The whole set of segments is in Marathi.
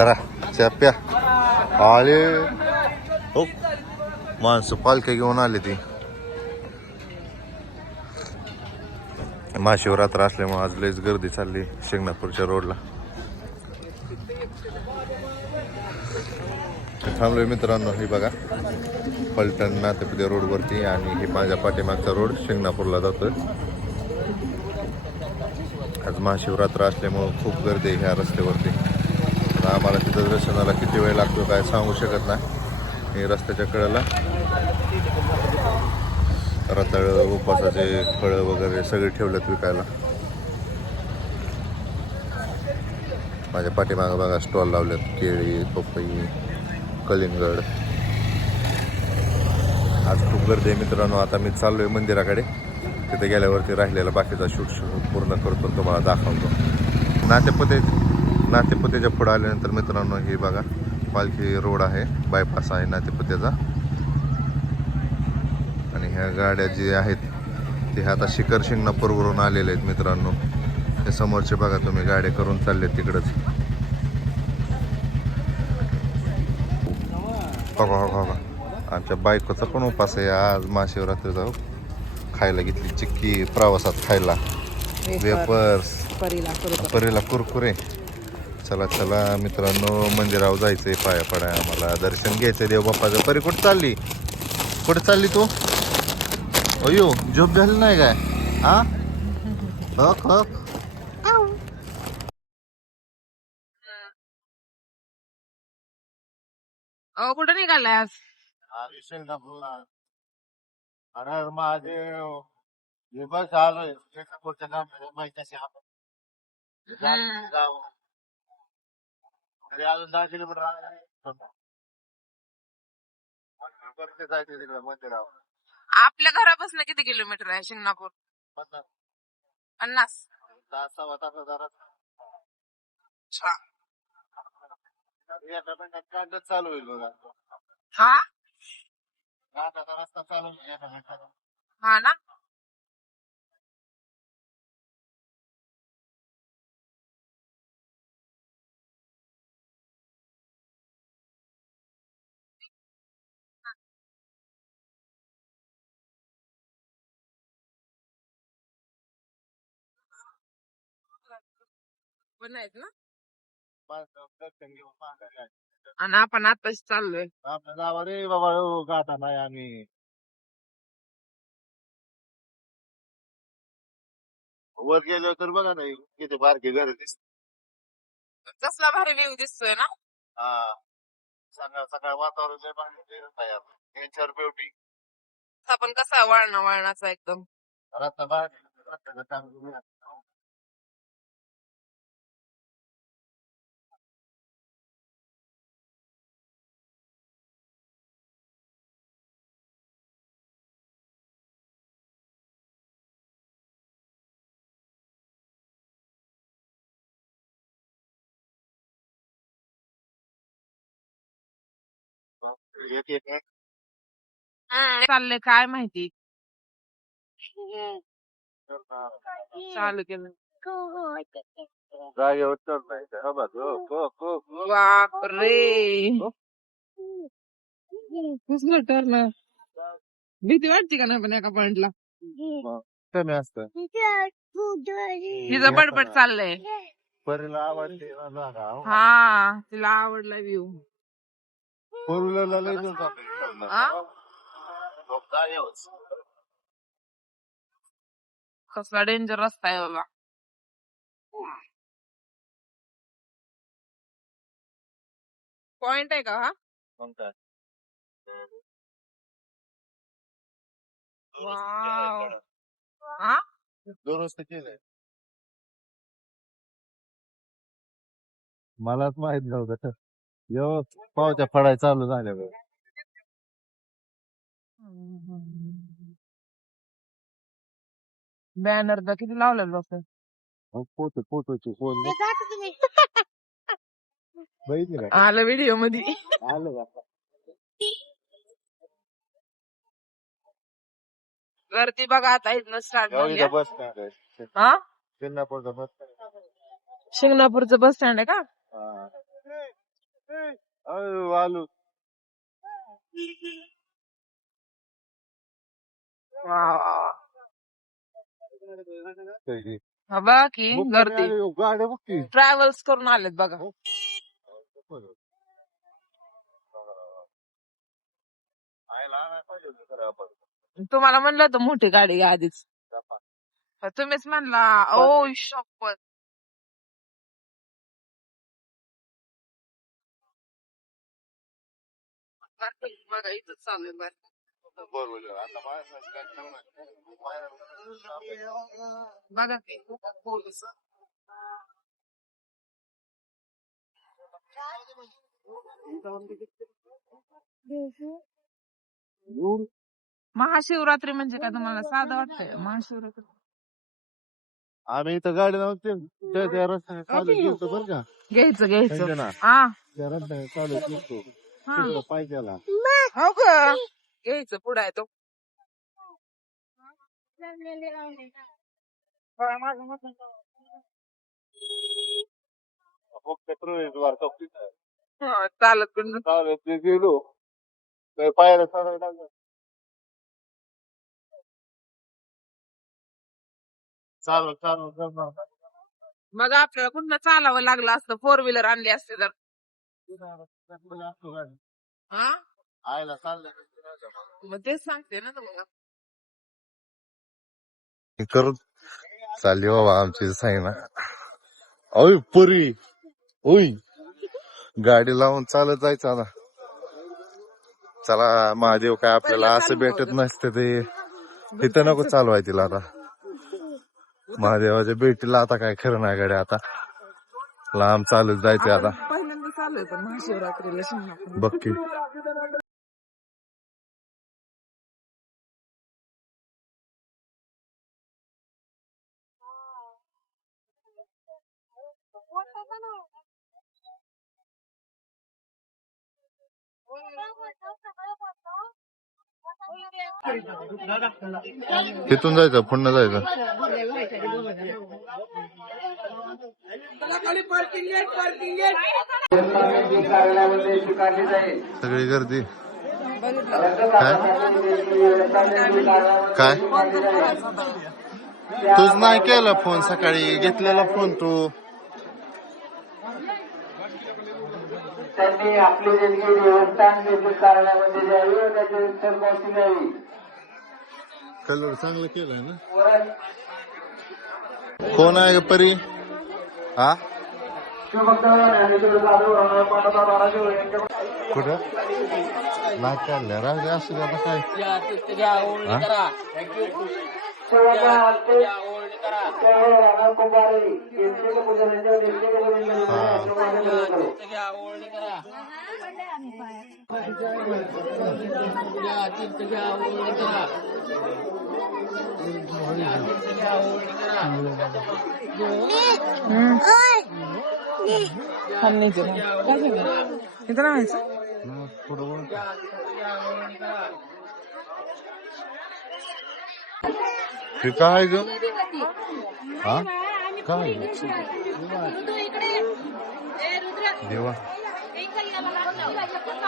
जरा चप्या आले हो माणसं पालख्या घेऊन आले ती महाशिवरात्र असल्यामुळे आज लयच गर्दी चालली शिंगणापूरच्या रोडला थांबलोय मित्रांनो हे बघा पलटण नातेपुते रोडवरती आणि हे माझ्या पाठीमागचा रोड शिंगणापूरला जातोय आज महाशिवरात्र असल्यामुळं खूप गर्दी आहे ह्या रस्त्यावरती आम्हाला तिथं दर्शनाला किती वेळ लागतो काय सांगू शकत नाही. हे रस्त्याच्या कडेला. रताळ उपासाचे फळं वगैरे सगळे ठेवलेत विकायला. माझ्या पाठीमागं बघा स्टॉल लावलेत. केळी पपई कलिंगड. आज खूप गर्दी आहे मित्रांनो. आता मी चाललोय मंदिराकडे. तिथे गेल्यावरती राहिलेला बाकीचा शूट शूट पूर्ण करतो तुम्हाला दाखवतो. नातेपते नातेपतेच्या पुढे आल्यानंतर मित्रांनो हे बघा पालखी रोड आहे बायपास आहे नातेपतेचा. आणि ह्या गाड्या जे आहेत ते आता शिखर शिंगणापूरवरून आलेले आहेत मित्रांनो. हे समोरचे बघा तुम्ही गाड्या करून चालले तिकडंच. बघा बघा बघा. आमच्या बायकोचा पण उपास आहे आज महाशिवरात्रीचा. खायला घेतली चिक्की प्रवासात खायला. वेपर्स. परीला कुरकुरे. चला चला मित्रांनो मंदिरावर जायचंय पाया पडाय आम्हाला दर्शन घ्यायचंय. देव बाप्पाचं. परी कुठं चालली? कुठं चालली तू? अयो झोप झाली नाही काय? हा हक हक. अहो कुठं निघालाय आज? अरे महादेव हे बस आलोय माहिती अजून दहा किलोमीटर जायचं तिकडे मंदिरावर. आपल्या घरापासून किती किलोमीटर आहे शिंगणापूर? पन्नास. दहा सव्वा तास जरा चालू होईल बघा. हा? कांदाचा रस्ता चालू होईल एका मिनिटात. हा ना? पण आहेत ना? आणि आपण आताच चाललोय. आपल्या गावा रे बाबा हो गाता नाही आम्ही. वर गेलो तर बघा नाही किती बारकी घर दिसत कसला भारी व्ह्यू दिसतोय ना? हा. सकाळ सकाळ वातावरण लय भारी आता. नेचर ब्युटी आपण कसा वळणा वळणाचा एकदम काम करूया. एक चाललंय काय माहिती? चालू केलं. जागेवर चढ हा बघ हो, हो, हो. बापरे! कसलं टर्न भीती वाटते का नाही पण एका पॉइंटला कमी असतं. तिचं बडबड चाललंय. परीला आवडते ना जागा हो. हा तिला आवडला व्ह्यू फोर व्हीलरला लय. हा? जागेवर. कसला डेंजर रस्ता आहे बाबा पॉइंट आहे का हा? वाव हा दोन वाजता केलंय मलाच माहीत नव्हतं यो पावत्या फडाय चालू झाल्या बघ. बॅनर तर किती लावलेलं बघ फोटो फोटोची फोन बघितली का? आलं व्हिडिओमध्ये. आलं का? गर्दी बघा आता इथनं स्टार्ट जाऊ झाली इथं बस स्टँड आहे. हा? शिंगणापूरचं बस स्टँड आहे का? हा. आलो हा बघा की गर्दी. गाड्या बघ की? ट्रॅव्हल्स करून आलेत बघा. तुम्हाला म्हणलं होतं मोठी गाडी घ्या आधीच तुम्हीच म्हणला ओ शपथ महाशिवरात्री म्हणजे काय तुम्हाला साधं वाटतंय? महाशिवरात्री. आम्ही इथं गाडी नव्हती त्या त्या रस्त्याने चालू गेलतो बरं का. घ्यायचं घ्यायचं. हा. त्या रस्त्याने चालू गेलतो. हा. तिकडं पाय गेला हो ग घ्यायचं पुढे आहे तो. फक्त प्रवेशद्वार चौकीत हा, चालत पण चालत ते गेलो. काय पायाला चढायला लागलं. चालू चालू चालू मग आपल्याला पुन्हा चालावं लागलं असतं? फोर व्हीलर आणली असते तर. हा आयला चाललं मग तेच सांगते ना तुम्हाला. करून चालली बाबा आमची साईना. अय पुरी. ओय गाडी लावून चालत जायचं आता. चला महादेव काय आपल्याला असं भेटत नसते ते. इथं नको चालवाय तिला आता. महादेवाच्या भेटीला आता काय खरं नाही गाडी आता. लांब चालत जायचं आता. पहिल्यांदा चालू पण महाशिवरात्रीला शिमला बघ की तिथून जायचं पुन्हा जायचं. सगळी गर्दी काय? काय तूच नाही केला फोन सकाळी. घेतलेला फोन तू. त्यांनी आपली देणगी देवस्थान द्यावी व त्याची उत्तर पावती द्यावी कलर चांगलं केलंय ना. कोण आहे परी? हा? कुठं? नाही काढल्या राहू दे असू दे आता काय? हा? ना. झालं? इथं. हे काय ग हा काय देवा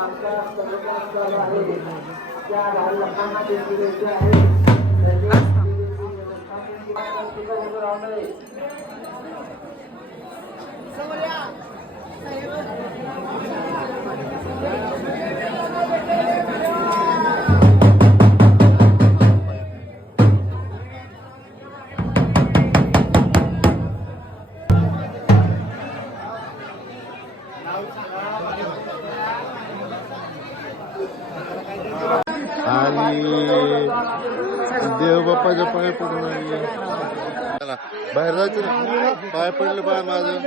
आमच्या सर्व आहे त्या लहान लोकांना ते पुरेसे आहे पाहिजे पाय पडून बाहेर जायचं ना पाय पडलं बाय माझं.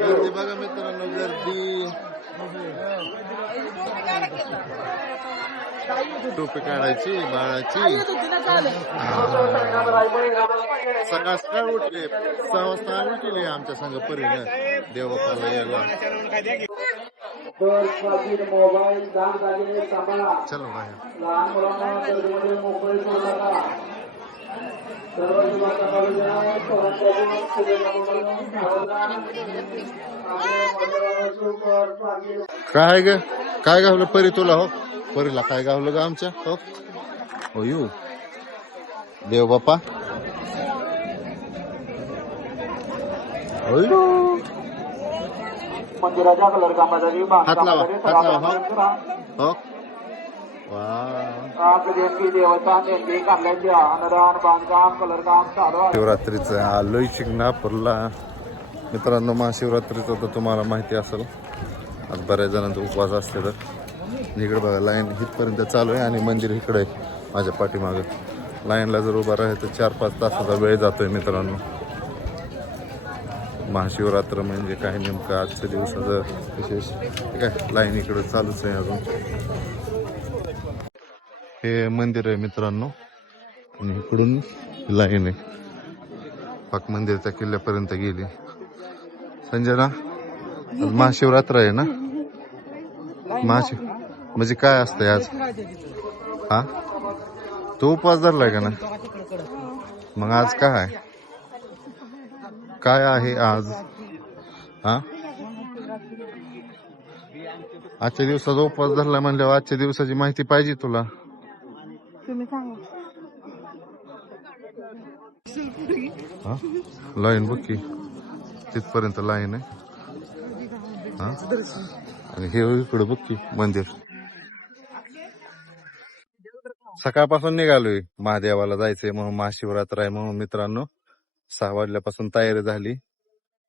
गर्दी बघा मित्रांनो गर्दी. टोपी काढायची बाळाची सकाळ सकाळ उठले. सहा वाजता उठले आमच्या संघ परीनं. देवपाला यायला. मोबाईल दान सांभाळा. लहान मुलांना गर्दीमध्ये सोडू नका. सर्व काय ग? काय गावलं परी तुला हो? परीला काय गावलं ग आमच्या हो? हो यू देव बाप्पा. अयो. मंदिराच्या कलर कामासाठी बांधकामासाठी शिवरात्रीचं आलोय शिंगणापूरला मित्रांनो महाशिवरात्रीचं तर तुम्हाला माहिती असेल. आज बऱ्याच जणांचा उपवास असते तर. इकडे बघा लाईन इथपर्यंत चालू आहे आणि मंदिर इकडे आहे माझ्या पाठीमागं. लाईनला जर उभा राहायचं तर चार पाच तासाचा वेळ जातोय मित्रांनो. महाशिवरात्र म्हणजे काय नेमकं आजच्या दिवसाचं विशेष? काय लाईन इकडं चालूच आहे अजून. हे मंदिर आहे मित्रांनो. आणि इकडून लाईन आहे. पाक मंदिरच्या किल्ल्यापर्यंत गेली. संजना आज महाशिवरात्र आहे ना? महाशिव म्हणजे काय असतंय आज? हा? तो उपवास धरलाय का ना मग आज काय? आहे काय आहे आज? हा? आजच्या दिवसाचा उपवास धरला म्हणल्यावर आजच्या दिवसाची माहिती पाहिजे तुला. हा? लाईन बघ की. तिथपर्यंत लाईन आहे. हा? आणि हे इकडे बघ की मंदिर. सकाळपासून निघालोय. महादेवाला जायचंय म्हणून महाशिवरात्र आहे म्हणून मित्रांनो. सहा वाजल्यापासून तयारी झाली.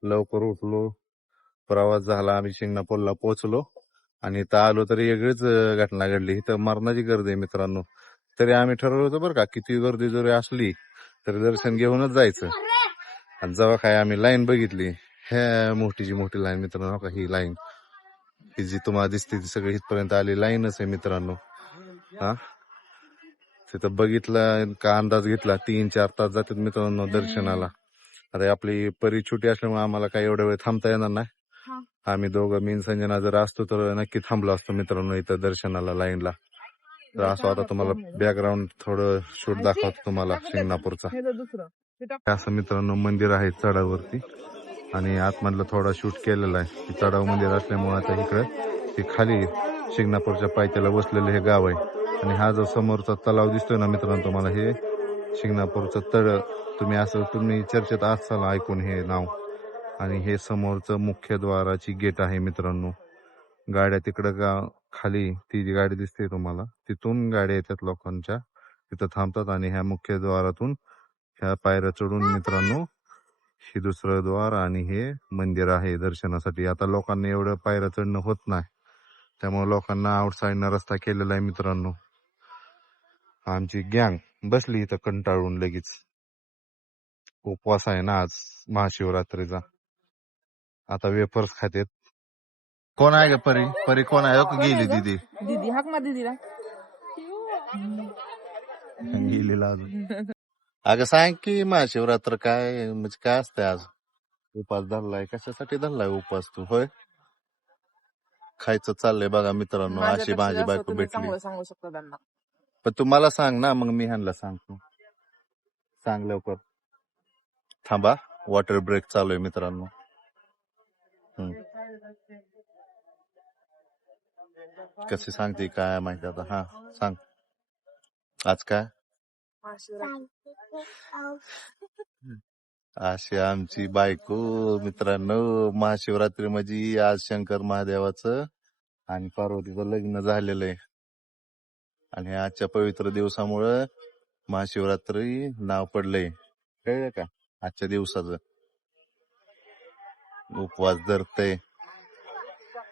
लवकर उठलो. प्रवास झाला. आम्ही शिंगणापूरला पोहोचलो. आणि इथं आलो तरी वेगळीच घटना घडली. इथं मरणाची गर्दी आहे मित्रांनो. तरी आम्ही ठरवलं होतं बरं का किती गर्दी जरी असली तरी दर्शन घेऊनच जायचं. आणि जेव्हा काय आम्ही लाईन बघितली ह्या मोठीची मोठी लाईन मित्रांनो का ही लाईन. ही जी तुम्हाला दिसते ती सगळी इथपर्यंत आली लाईनच आहे मित्रांनो. हा? तिथं बघितलं का अंदाज घेतला तीन चार तास जातात मित्रांनो दर्शनाला. आता आपली परी छोटी असल्यामुळे आम्हाला काही एवढा वेळ थांबता येणार नाही. आम्ही दोघं मी आणि संजना जर असतो तर नक्की थांबलो असतो मित्रांनो इथं दर्शनाला लाईनला. तर असं आता तुम्हाला बॅकग्राऊंड थोडं शूट दाखवतो तुम्हाला शिंगणापूरचा. असं मित्रांनो मंदिर आहे चढावरती. आणि आतमधलं थोडा शूट केलेला आहे. चढाव मंदिर असल्यामुळे आता इकडं खाली शिंगणापूरच्या पायथ्याला बसलेलं हे गाव आहे. आणि हा जो समोरचा तलाव दिसतोय ना मित्रांनो तुम्हाला हे शिंगणापूरचं तळ तुम्ही असं तुम्ही चर्चेत असाल ऐकून हे नाव. आणि हे समोरचं मुख्य द्वाराची गेट आहे मित्रांनो. गाड्या तिकडं गा खाली ती जी गाडी दिसते तुम्हाला तिथून गाड्या येतात लोकांच्या तिथं थांबतात आणि ह्या मुख्य द्वारातून ह्या पायऱ्या चढून मित्रांनो हे दुसरं द्वार आणि हे मंदिर आहे दर्शनासाठी. आता लोकांना एवढं पायऱ्या चढणं होत नाही. त्यामुळे लोकांना आउटसाईडनं रस्ता केलेला आहे मित्रांनो. आमची गँग बसली इथं कंटाळून लगेच. उपवास आहे ना आज महाशिवरात्रीचा. आता वेफर्स खातेत. कोण आहे का परी? परी कोण आहे? का गेली दिदी. दीदी हाक मा दीदीला. गेलेला अजून. अगं सांग की महाशिवरात्र काय म्हणजे काय असतंय आज? उपास धरलाय कशासाठी धरलाय उपास तू? होय? खायचं चाललंय बघा मित्रांनो अशी जास्त बायको तुम्ही भेटली. चांगलं सांगू शकता त्यांना. पण तू मला सांग ना मग मी ह्यांना सांगतो. सांग लवकर. थांबा वॉटर ब्रेक चालू आहे मित्रांनो. कसे सांगते काय माहिती आता? हा सांग. आज काय? अशी आमची बायको मित्रांनो महाशिवरात्री म्हणजे आज शंकर महादेवाचं आणि पार्वतीचं लग्न झालेलं आहे. आणि आजच्या पवित्र दिवसामुळं महाशिवरात्री नाव पडलंय. कळलं का? आजच्या दिवसाचं. उपवास धरतय.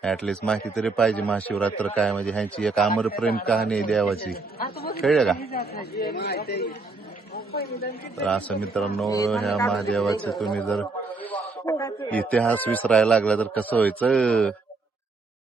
ऍटलिस्ट माहिती तरी पाहिजे महाशिवरात्र काय म्हणजे ह्यांची एक अमर प्रेम कहाणी आहे देवाची. कळलं का? तर असं मित्रांनो ह्या महादेवाचे तुम्ही जर इतिहास विसरायला लागला तर कसं व्हायचं?